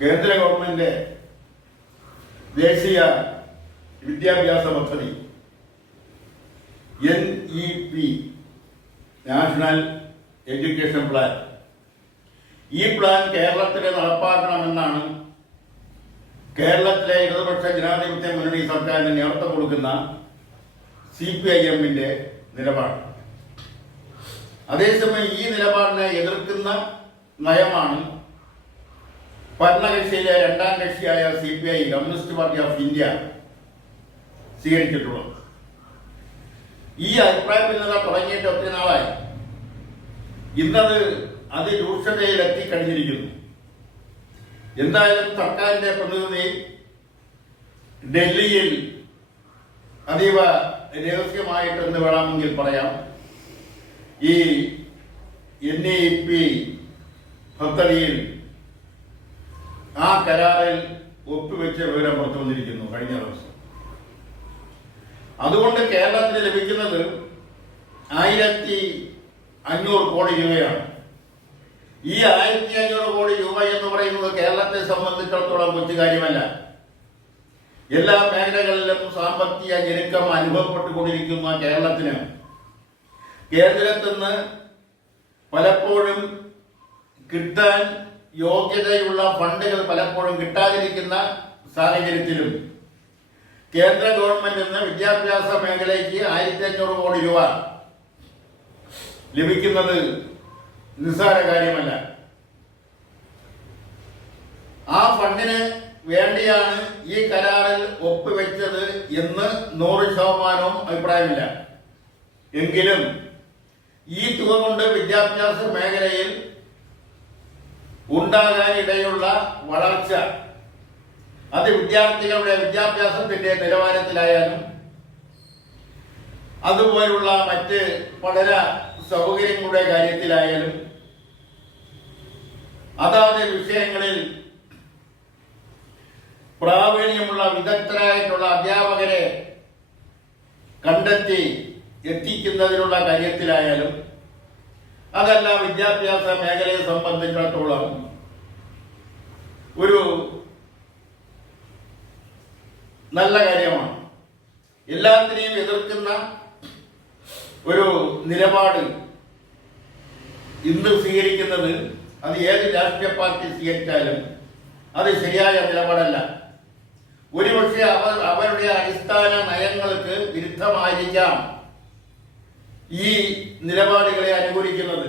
കേന്ദ്ര ഗവൺമെന്റ് ദേശീയ വിദ്യാഭ്യാസ പദ്ധതി NEP നാഷണൽ എഡ്യൂക്കേഷൻ പ്ലാൻ, ഈ പ്ലാൻ കേരളത്തിൽ നടപ്പാക്കണമെന്നാണ് കേരളത്തിലെ ഇടതുപക്ഷ ജനാധിപത്യ മുന്നണി സർക്കാരിന് നേതൃത്വം കൊടുക്കുന്ന CPIM-ന്റെ നിലപാട്. അതേസമയം ഈ നിലപാടിനെ എതിർക്കുന്ന നയമാണ് ഭരണകക്ഷിയിലെ രണ്ടാം കക്ഷിയായ CPI, communist party of India സ്വീകരിച്ചിട്ടുള്ളത്. ഈ അഭിപ്രായ ഭിന്നത തുടങ്ങിയിട്ട് ഒത്തിരി നാളായി. ഇന്നത് അതിരൂക്ഷതയിലെത്തിക്കഴിഞ്ഞിരിക്കുന്നു. എന്തായാലും സർക്കാരിന്റെ പ്രതിനിധി ഡൽഹിയിൽ അതീവ രഹസ്യമായിട്ടെന്ന് വേണമെങ്കിൽ പറയാം ഈ NEP പദ്ധതിയിൽ ആ കരാറിൽ ഒപ്പുവെച്ച വിവരം പുറത്തു വന്നിരിക്കുന്നു കഴിഞ്ഞ ദിവസം. അതുകൊണ്ട് കേരളത്തിന് ലഭിക്കുന്നത് 1500 കോടി രൂപയാണ്. ഈ 1500 കോടി രൂപ എന്ന് പറയുന്നത് കേരളത്തെ സംബന്ധിച്ചിടത്തോളം കൊച്ചു കാര്യമല്ല. എല്ലാ മേഖലകളിലും സാമ്പത്തിക ഞെരുക്കം അനുഭവപ്പെട്ടുകൊണ്ടിരിക്കുന്ന കേരളത്തിന് കേന്ദ്രത്തിൽ നിന്ന് പലപ്പോഴും കിട്ടാൻ യോഗ്യതയുള്ള ഫണ്ടുകൾ പലപ്പോഴും കിട്ടാതിരിക്കുന്ന സാഹചര്യത്തിലും കേന്ദ്ര ഗവൺമെന്റിൽ നിന്ന് വിദ്യാഭ്യാസ മേഖലയ്ക്ക് 1500 കോടി രൂപ ലഭിക്കുന്നത് നിസ്സാര കാര്യമല്ല. ആ ഫണ്ടിന് വേണ്ടിയാണ് ഈ കരാറിൽ ഒപ്പുവെച്ചത് എന്ന് 100% അഭിപ്രായമില്ല. എങ്കിലും ഈ തുക കൊണ്ട് വിദ്യാഭ്യാസ മേഖലയിൽ ഉണ്ടാകാനിടയുള്ള വളർച്ച അത് വിദ്യാർത്ഥികളുടെ വിദ്യാഭ്യാസത്തിന്റെ നിലവാരത്തിലായാലും അതുപോലുള്ള മറ്റ് പഠന സൗകര്യങ്ങളുടെ കാര്യത്തിലായാലും അതാത് വിഷയങ്ങളിൽ പ്രാവീണ്യമുള്ള വിദഗ്ധരായിട്ടുള്ള അധ്യാപകരെ കണ്ടെത്തി എത്തിക്കുന്നതിനുള്ള കാര്യത്തിലായാലും അതല്ല വിദ്യാഭ്യാസ മേഖലയെ സംബന്ധിച്ചിടത്തോളം ഒരു നല്ല കാര്യമാണ്. എല്ലാത്തിനെയും എതിർക്കുന്ന ഒരു നിലപാട് ഇന്ന് സ്വീകരിക്കുന്നത് അത് ഏത് രാഷ്ട്രീയ പാർട്ടി സ്വീകരിച്ചാലും അത് ശരിയായ നിലപാടല്ല. ഒരുപക്ഷെ അവരുടെ അടിസ്ഥാന നയങ്ങൾക്ക് വിരുദ്ധമായിരിക്കാം ഈ നിലപാടുകളെ അനുകൂലിക്കുന്നത്,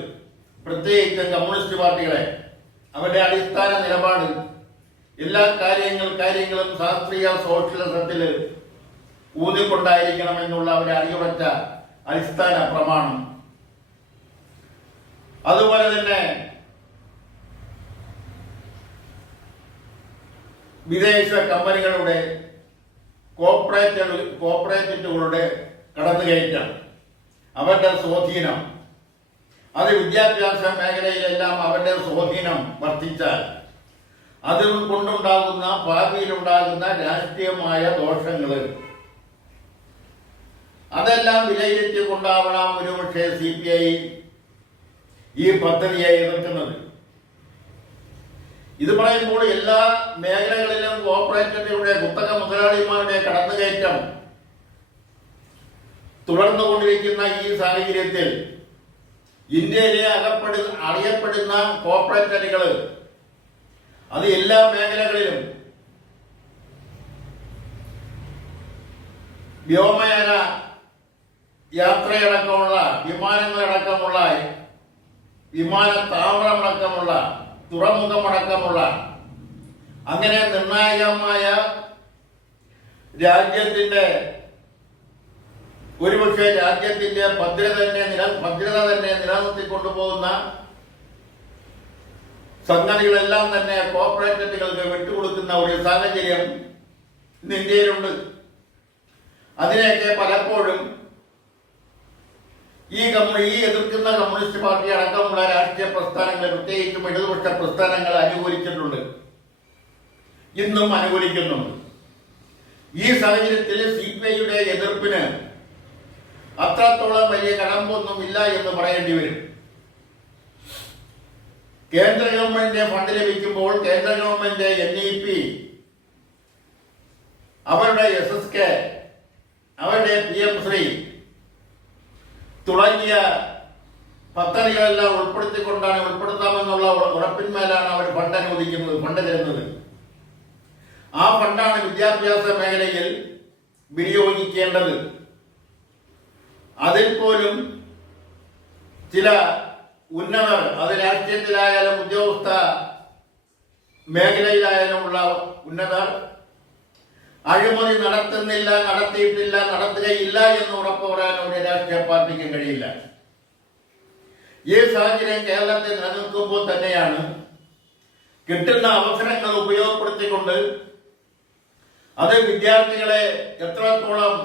പ്രത്യേകിച്ച് കമ്മ്യൂണിസ്റ്റ് പാർട്ടികളെ. അവരുടെ അടിസ്ഥാന നിലപാട് എല്ലാ കാര്യങ്ങളും ശാസ്ത്രീയ സോഷ്യലിസത്തിൽ ഊന്നിക്കൊണ്ടായിരിക്കണമെന്നുള്ള അവരെ അടിയുറച്ച അടിസ്ഥാന പ്രമാണം. അതുപോലെ തന്നെ വിദേശ കമ്പനികളുടെ കോർപ്പറേറ്റുകളുടെ കടന്നുകയറ്റം, അവരുടെ സ്വാധീനം, അത് വിദ്യാഭ്യാസ മേഖലയിലെല്ലാം അവരുടെ സ്വാധീനം വർദ്ധിച്ചാൽ അതിൽ കൊണ്ടുണ്ടാകുന്ന ഭാവിയിലുണ്ടാകുന്ന രാഷ്ട്രീയമായ ദോഷങ്ങൾ അതെല്ലാം വിലയിരുത്തി കൊണ്ടാവണം ഒരുപക്ഷെ CPI ഈ പദ്ധതിയെ എതിർക്കുന്നത്. ഇത് പറയുമ്പോൾ എല്ലാ മേഖലകളിലും കോർപ്പറേറ്റുകളുടെ കുത്തക മുതലാളിമാരുടെ കടന്നുകയറ്റം തുടർന്നുകൊണ്ടിരിക്കുന്ന ഈ സാഹചര്യത്തിൽ ഇന്ത്യയിലെ അറിയപ്പെടുന്ന കോർപ്പറേറ്റുകൾ അത് എല്ലാ മേഖലകളിലും വ്യോമയാന യാത്രയടക്കമുള്ള വിമാനങ്ങളടക്കമുള്ള വിമാനത്താവളമടക്കമുള്ള തുറമുഖമടക്കമുള്ള അങ്ങനെ നിർണായകമായ രാജ്യത്തിന്റെ ഒരുപക്ഷെ രാജ്യത്തിന്റെ ഭദ്രത തന്നെ നിലനിർത്തിക്കൊണ്ടുപോകുന്ന സംഗതികളെല്ലാം തന്നെ കോർപ്പറേറ്റുകൾക്ക് വിട്ടുകൊടുക്കുന്ന ഒരു സാഹചര്യം ഇന്ന് ഇന്ത്യയിലുണ്ട്. അതിനെയൊക്കെ പലപ്പോഴും ഈ എതിർക്കുന്ന കമ്മ്യൂണിസ്റ്റ് പാർട്ടി അടക്കമുള്ള രാഷ്ട്രീയ പ്രസ്ഥാനങ്ങൾ, പ്രത്യേകിച്ചും ഇടതുപക്ഷ പ്രസ്ഥാനങ്ങൾ അനുകൂലിച്ചിട്ടുണ്ട്, ഇന്നും അനുകൂലിക്കുന്നുണ്ട്. ഈ സാഹചര്യത്തിൽ CPI-യുടെ എതിർപ്പിന് അത്രത്തോളം വലിയ കടമ്പൊന്നുമില്ല എന്ന് പറയേണ്ടി വരും. കേന്ദ്ര ഗവൺമെന്റിന്റെ ഫണ്ട് ലഭിക്കുമ്പോൾ കേന്ദ്ര ഗവൺമെന്റ് NEP, അവരുടെ SSK, അവരുടെ PM ശ്രീ തുടങ്ങിയ പദ്ധതികളെല്ലാം ഉൾപ്പെടുത്താമെന്നുള്ള ഉറപ്പിന്മേലാണ് അവർ ഫണ്ട് അനുവദിക്കുന്നത്, ഫണ്ട് തരുന്നത്. ആ ഫണ്ടാണ് വിദ്യാഭ്യാസ മേഖലയിൽ വിനിയോഗിക്കേണ്ടത്. അതിൽ പോലും ചില ഉന്നതർ, അത് രാഷ്ട്രീയത്തിലായാലും ഉദ്യോഗസ്ഥ മേഖലയിലായാലുമുള്ള ഉന്നതർ അഴിമതി നടത്തുന്നില്ല, നടത്തിയിട്ടില്ല, നടത്തുകയില്ല എന്ന് ഉറപ്പ് പറയാൻ ഒരു രാഷ്ട്രീയ പാർട്ടിക്കും കഴിയില്ല. ഈ സാഹചര്യം കേരളത്തിൽ നിലനിൽക്കുമ്പോൾ തന്നെയാണ് കിട്ടുന്ന അവസരങ്ങൾ ഉപയോഗപ്പെടുത്തിക്കൊണ്ട് അത് വിദ്യാർത്ഥികളെ എത്രത്തോളം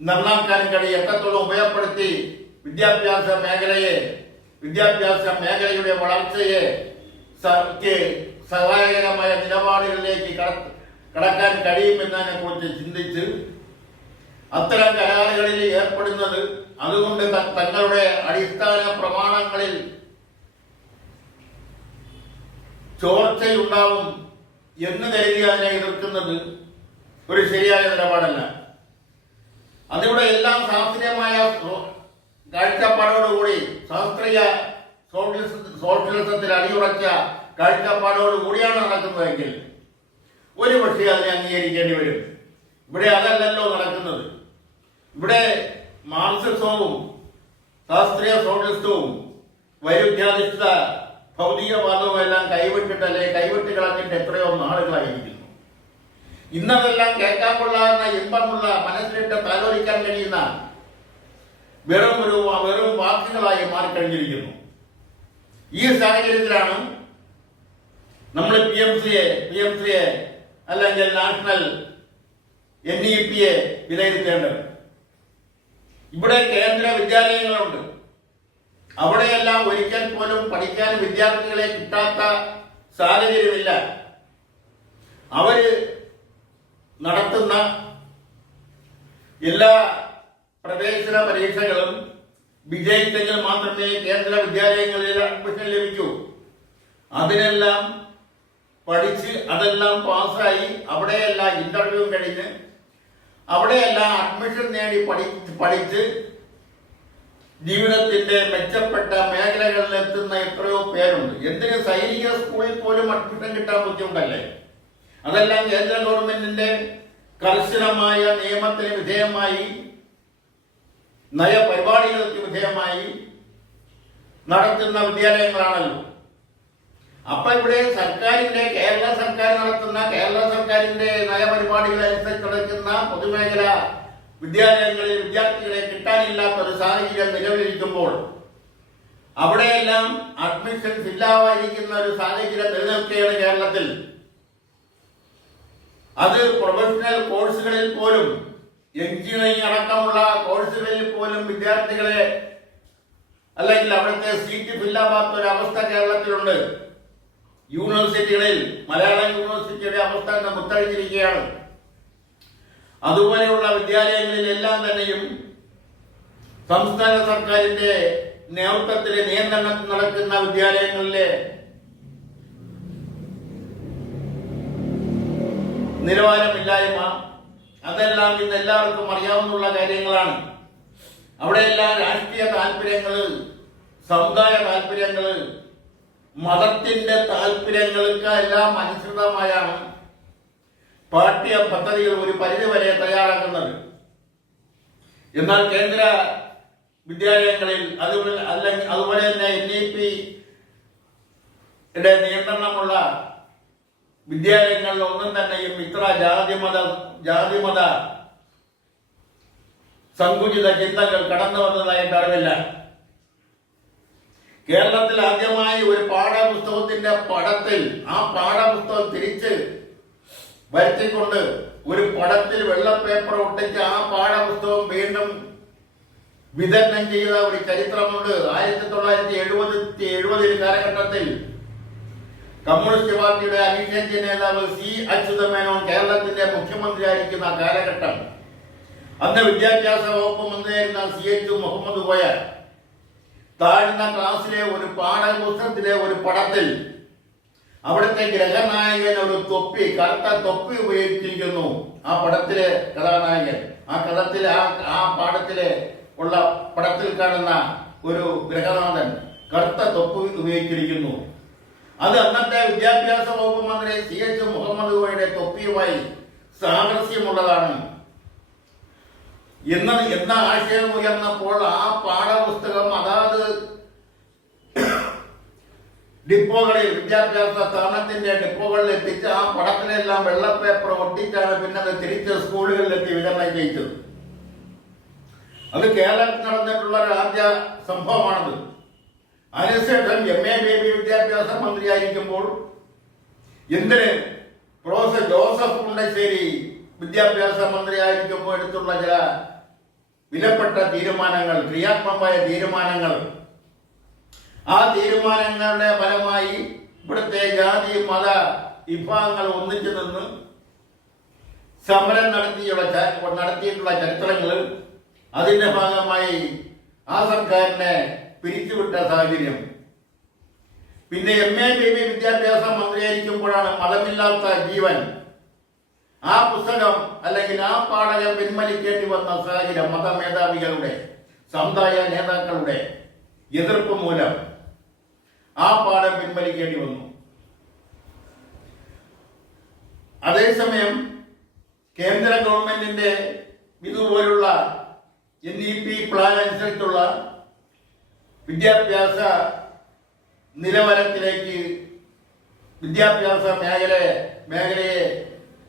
നന്നാക്കാൻ കഴിയും, എത്രത്തോളം ഉപയോഗപ്പെടുത്തി വിദ്യാഭ്യാസ മേഖലയുടെ വളർച്ചയെ സഹായകരമായ നിലപാടുകളിലേക്ക് കടക്കാൻ കഴിയുമെന്നതിനെ കുറിച്ച് ചിന്തിച്ച് അത്തരം കരാറുകളിൽ ഏർപ്പെടുന്നത്, അതുകൊണ്ട് തങ്ങളുടെ അടിസ്ഥാന പ്രമാണങ്ങളിൽ ചോർച്ചയുണ്ടാവും എന്ന് കരുതി അതിനെ എതിർക്കുന്നത് ഒരു ശരിയായ നിലപാടല്ല. അതിലൂടെ എല്ലാം ശാസ്ത്രീയമായ കാഴ്ചപ്പാടോടുകൂടി, ശാസ്ത്രീയ സോഷ്യലിസത്തിൽ അടിയുറച്ച കാഴ്ചപ്പാടോടുകൂടിയാണ് നടക്കുന്നതെങ്കിൽ ഒരു പക്ഷേ അതിനെ അംഗീകരിക്കേണ്ടി വരും. ഇവിടെ അതല്ലല്ലോ നടക്കുന്നത്. ഇവിടെ മാർക്സിസവും ശാസ്ത്രീയ സോഷ്യലിസവും വൈരുദ്ധ്യാധിഷ്ഠിത ഭൗതികവാദവും എല്ലാം കൈവിട്ട് കളഞ്ഞിട്ട് എത്രയോ നാളുകളായിരിക്കുന്നു. ഇന്നതെല്ലാം കേൾക്കാൻ കൊള്ളാവുന്ന ഇമ്പമുള്ള, മനസ്സിലിട്ട് താലോലിക്കാൻ കഴിയുന്ന വെറും വാക്കുകളായി മാറിക്കഴിഞ്ഞിരിക്കുന്നു. ഈ സാഹചര്യത്തിലാണ് നമ്മൾ PMCയെ അല്ലെങ്കിൽ നാഷണൽ NEPയെ വിലയിരുത്തേണ്ടത്. ഇവിടെ കേന്ദ്ര വിദ്യാലയങ്ങളുണ്ട്. അവിടെയെല്ലാം ഒരിക്കൽ പോലും പഠിക്കാൻ വിദ്യാർത്ഥികളെ കിട്ടാത്ത സാഹചര്യമില്ല. അവര് നടത്തുന്ന എല്ലാ പ്രവേശന പരീക്ഷകളും വിജയിച്ചെങ്കിൽ മാത്രമേ കേന്ദ്ര വിദ്യാലയങ്ങളിൽ അഡ്മിഷൻ ലഭിക്കൂ. അതിനെല്ലാം പഠിച്ച് അതെല്ലാം പാസ്സായി അവിടെയെല്ലാം ഇന്റർവ്യൂ കഴിഞ്ഞ് അവിടെയെല്ലാം അഡ്മിഷൻ നേടി പഠിച്ച് ജീവിതത്തിന്റെ മെച്ചപ്പെട്ട മേഖലകളിൽ എത്തുന്ന എത്രയോ പേരുണ്ട്. എന്തിന് സൈനിക സ്കൂളിൽ പോലും അഡ്മിഷൻ കിട്ടാൻ ബുദ്ധിമുട്ടല്ലേ? അതെല്ലാം കേന്ദ്ര ഗവൺമെന്റിന്റെ കർശനമായ നിയമത്തിന് വിധേയമായി, നയപരിപാടികൾക്ക് വിധേയമായി നടത്തുന്ന വിദ്യാലയങ്ങളാണല്ലോ. അപ്പൊ ഇവിടെ കേരള സർക്കാർ നടത്തുന്ന കേരള സർക്കാരിന്റെ നയപരിപാടികൾ അനുസരിച്ച് നടക്കുന്ന പൊതുമേഖല വിദ്യാലയങ്ങളിൽ വിദ്യാർത്ഥികളെ കിട്ടാനില്ലാത്ത ഒരു സാഹചര്യം നിലവിലിരിക്കുമ്പോൾ അവിടെയെല്ലാം അഡ്മിഷൻസ് ഇല്ലാതിരിക്കുന്ന ഒരു സാഹചര്യം നിലനിൽക്കുകയാണ് കേരളത്തിൽ. അത് പ്രൊഫഷണൽ കോഴ്സുകളിൽ പോലും, എഞ്ചിനീയറിംഗ് അടക്കമുള്ള കോഴ്സുകളിൽ പോലും വിദ്യാർത്ഥികളെ അല്ലെങ്കിൽ അവിടുത്തെ സീറ്റ് ഫില്ലാവാത്ത ഒരു അവസ്ഥ കേരളത്തിലുണ്ട്. യൂണിവേഴ്സിറ്റികളിൽ മലയാളം യൂണിവേഴ്സിറ്റിയുടെ അവസ്ഥ ഇന്ന് മുത്തഴിഞ്ഞിരിക്കുകയാണ്. അതുപോലെയുള്ള വിദ്യാലയങ്ങളിലെല്ലാം തന്നെയും സംസ്ഥാന സർക്കാരിന്റെ നേതൃത്വത്തിൽ നിയന്ത്രണത്തിൽ നടക്കുന്ന വിദ്യാലയങ്ങളിലെ നിലവാരമില്ലായ്മ, അതെല്ലാം ഇന്ന് എല്ലാവർക്കും അറിയാവുന്ന കാര്യങ്ങളാണ്. അവിടെയെല്ലാം രാഷ്ട്രീയ താല്പര്യങ്ങള്, സമുദായ താല്പര്യങ്ങള്, മതത്തിന്റെ താല്പര്യങ്ങൾക്ക് എല്ലാം അനുസൃതമായാണ് പാഠ്യ പദ്ധതികൾ ഒരു പരിധിവരെ തയ്യാറാക്കുന്നത്. എന്നാൽ കേന്ദ്ര വിദ്യാലയങ്ങളിൽ അതുപോലെ തന്നെ NEPയുടെ നിയന്ത്രണമുള്ള വിദ്യാലയങ്ങളിൽ ഒന്നും തന്നെയും ഇത്ര ജാതിമത സങ്കുചിത ചിന്തകൾ കടന്നു വന്നതായിട്ട് അറിവില്ല. കേരളത്തിൽ ആദ്യമായി ഒരു പാഠപുസ്തകത്തിന്റെ പടത്തിൽ, ആ പാഠപുസ്തകം തിരിച്ച് വരുത്തിക്കൊണ്ട് ഒരു പടത്തിൽ വെള്ള പേപ്പർ ഒട്ടിച്ച് ആ പാഠപുസ്തകം വീണ്ടും വിതരണം ചെയ്ത ഒരു ചരിത്രമുണ്ട്. 1970 കാലഘട്ടത്തിൽ കമ്മ്യൂണിസ്റ്റ് പാർട്ടിയുടെ അഖിലേന്ത്യാ നേതാവ് C. അച്യുതമേനോൻ കേരളത്തിന്റെ മുഖ്യമന്ത്രിയായിരിക്കുന്ന കാലഘട്ടം, അന്ന് വിദ്യാഭ്യാസ വകുപ്പ് മന്ത്രിയായിരുന്ന CH മുഹമ്മദ് കോയ താഴ്ന്ന ക്ലാസ്സിലെ ഒരു പാഠപുസ്തകത്തിലെ ഒരു പടത്തിൽ അവിടുത്തെ ഗ്രഹനായകൻ ഒരു തൊപ്പി, കറുത്ത തൊപ്പി ഉപയോഗിച്ചിരിക്കുന്നു. ആ പടത്തിലെ കഥാനായകൻ, ആ കഥത്തിലെ ആ പാഠത്തിലെ ഉള്ള പടത്തിൽ കാണുന്ന ഒരു ഗ്രഹനാഥൻ കറുത്ത തൊപ്പി ഉപയോഗിച്ചിരിക്കുന്നു. അത് അന്നത്തെ വിദ്യാഭ്യാസ വകുപ്പ് മന്ത്രി CH മുഹമ്മദ് കോയയുടെ തൊപ്പിയുമായി സാദൃശ്യമുള്ളതാണ് എന്ന ആശയം ഉയർന്നപ്പോൾ ആ പാഠപുസ്തകം അതാത് ഡിപ്പോകളിൽ, വിദ്യാഭ്യാസ സ്ഥാപനത്തിന്റെ ഡിപ്പോകളിൽ എത്തിച്ച് ആ പടത്തിലെല്ലാം വെള്ള പേപ്പർ ഒട്ടിച്ചാണ് പിന്നെ അത് തിരിച്ച് സ്കൂളുകളിലെത്തി വിതരണം ചെയ്തത്. അത് കേരളത്തിൽ നടന്നിട്ടുള്ള ഒരു ആദ്യ സംഭവമാണത്. അതിനുശേഷം MA ബേബി വിദ്യാഭ്യാസ മന്ത്രിയായിരിക്കുമ്പോൾ എന്തിന് പ്രൊഫസർ ജോസഫ് മുണ്ടശ്ശേരി വിദ്യാഭ്യാസ മന്ത്രിയായിരിക്കുമ്പോൾ എടുത്തുള്ള ചില വിലപ്പെട്ട തീരുമാനങ്ങൾ, ക്രിയാത്മകമായ തീരുമാനങ്ങൾ, ആ തീരുമാനങ്ങളുടെ ഫലമായി ഇവിടുത്തെ ജാതി മത വിഭാഗങ്ങൾ ഒന്നിച്ചു നിന്ന് സമരം നടത്തിയിട്ടുള്ള ചരിത്രങ്ങൾ, അതിന്റെ ഭാഗമായി ആ സർക്കാരിനെ പിരിച്ചുവിട്ട സാഹചര്യം. പിന്നെ MA ബേബി വിദ്യാഭ്യാസ മന്ത്രിയായിരിക്കുമ്പോഴാണ് മതമില്ലാത്ത ജീവൻ, ആ പുസ്തകം അല്ലെങ്കിൽ ആ പാഠകം പിൻവലിക്കേണ്ടി വന്ന സാഹചര്യം മതമേധാവികളുടെ, സമുദായ നേതാക്കളുടെ എതിർപ്പ് മൂലം ആ പാഠം പിൻവലിക്കേണ്ടി വന്നു. അതേസമയം കേന്ദ്ര ഗവൺമെന്റിന്റെ ഇതുപോലുള്ള NEP പ്ലാൻ അനുസരിച്ചുള്ള വിദ്യാഭ്യാസ നിലവാരത്തിലേക്ക് വിദ്യാഭ്യാസ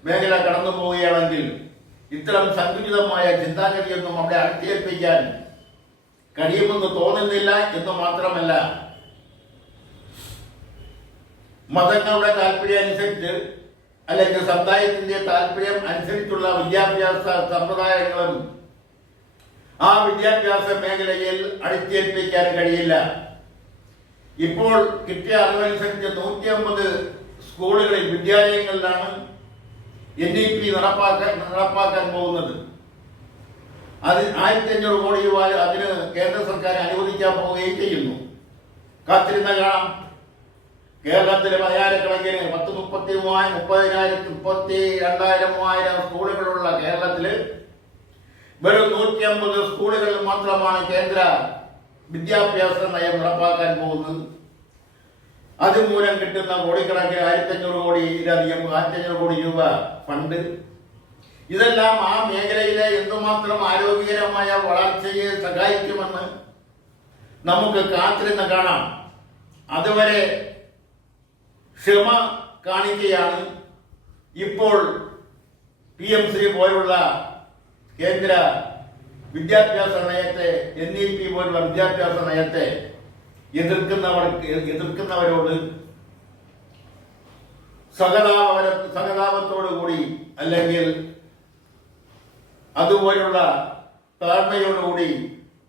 മേഖല കടന്നു പോവുകയാണെങ്കിൽ ഇത്തരം സങ്കുചിതമായ ചിന്താഗതിയൊന്നും അവിടെ അടിച്ചേൽപ്പിക്കാൻ കഴിയുമെന്ന് തോന്നുന്നില്ല എന്ന് മാത്രമല്ല, മതങ്ങളുടെ താല്പര്യം അനുസരിച്ച് അല്ലെങ്കിൽ സമുദായത്തിന്റെ താല്പര്യം അനുസരിച്ചുള്ള വിദ്യാഭ്യാസ സമ്പ്രദായങ്ങളും ആ വിദ്യാഭ്യാസ മേഖലയിൽ അടിച്ചേൽപ്പിക്കാൻ കഴിയില്ല. ഇപ്പോൾ കിട്ടിയ അറിവനുസരിച്ച് 150 സ്കൂളുകളിൽ, വിദ്യാലയങ്ങളിലാണ് NEP നടപ്പാക്കാൻ പോകുന്നത്. അത് 1500 കോടി രൂപ അതിന് കേന്ദ്ര സർക്കാർ അനുവദിക്കാൻ പോവുകയും ചെയ്യുന്നു. കാത്തിരുന്ന കാണാം. കേരളത്തിലെ പതിനായിരക്കണക്കിന് 32,000 സ്കൂളുകളുള്ള കേരളത്തില് വെറും 150 സ്കൂളുകളിൽ മാത്രമാണ് കേന്ദ്ര വിദ്യാഭ്യാസ നയം നടപ്പാക്കാൻ പോകുന്നത്. അതുമൂലം കിട്ടുന്ന കോടിക്കണക്കിന് 1500 കോടി രൂപ ഫണ്ട്, ഇതെല്ലാം ആ മേഖലയിലെ എന്തുമാത്രം ആരോഗ്യകരമായ വളർച്ചയെ സഹായിക്കുമെന്ന് നമുക്ക് കാത്തിരുന്ന് കാണാം. അതുവരെ ക്ഷമ കാണിക്കുകയാണ് ഇപ്പോൾ PMC പോലുള്ള കേന്ദ്ര വിദ്യാഭ്യാസ നയത്തെ, NEP പോലുള്ള വിദ്യാഭ്യാസ നയത്തെ എതിർക്കുന്നവരോട് സഹതാപത്തോടുകൂടി അല്ലെങ്കിൽ അതുപോലുള്ള താഴ്മയോടുകൂടി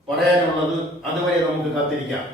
പറയാനുള്ളത് അതുവരെ നമുക്ക് കാത്തിരിക്കാം.